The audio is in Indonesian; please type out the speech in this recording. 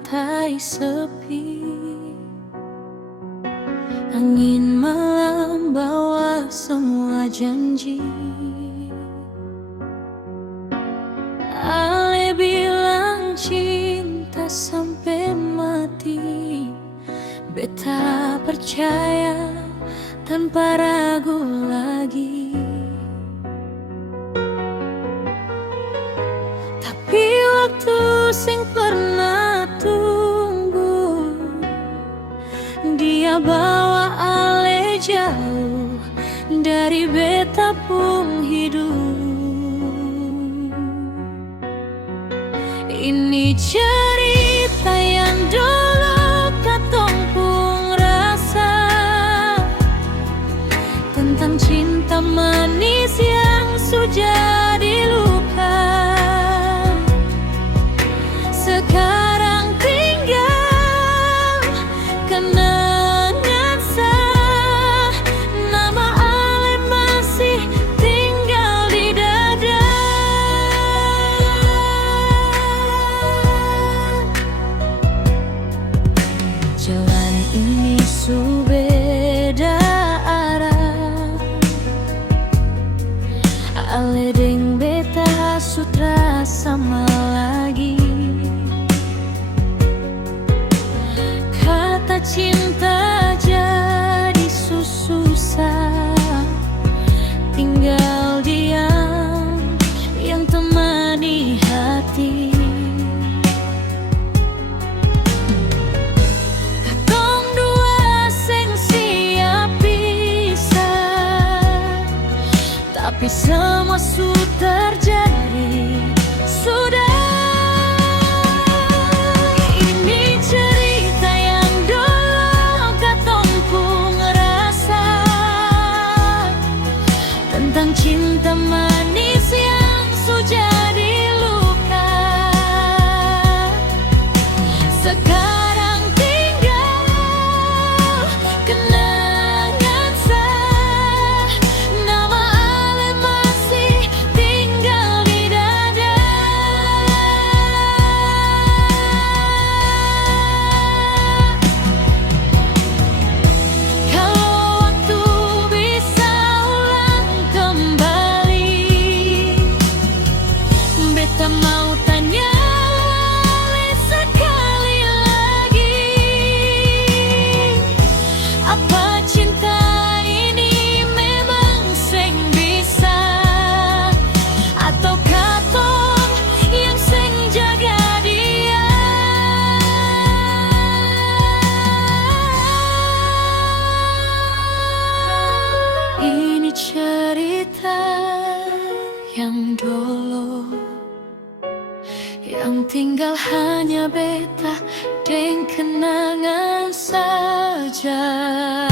pantai sepi. Angin malam bawa semua janji. Ale bilang cinta sampai mati. Beta percaya tanpa ragu lagi. Tapi waktu sing pernah tunggu, dia bawa ale jauh dari beta pun hidup. Ini cerita yang dulu katong pun rasa, tentang cinta manis yang sudah diluka. Sekarang tinggal kenangan sah, nama ale masih tinggal di dada. Jalan ini beda arah, ale deng beta sutra sama lagi. Kata cinta jadi susah, tinggal diam yang temani hati. Katong dua seng siap pisah, tapi semua sudah terjadi. Sudah. Ini cerita yang dulu katong pun ngerasa, tentang cinta manis yang sudah diluka. Sekarang tinggal kenangan sah, nama ale masih tinggal di dada. Kalau waktu bisa ulang kembali, beta mau tanya ale sekali lagi, apa cinta ini memang seng bisa, atau katong yang seng jaga dia? Ini cerita yang dulu, yang tinggal hanya beta deng kenangan saja.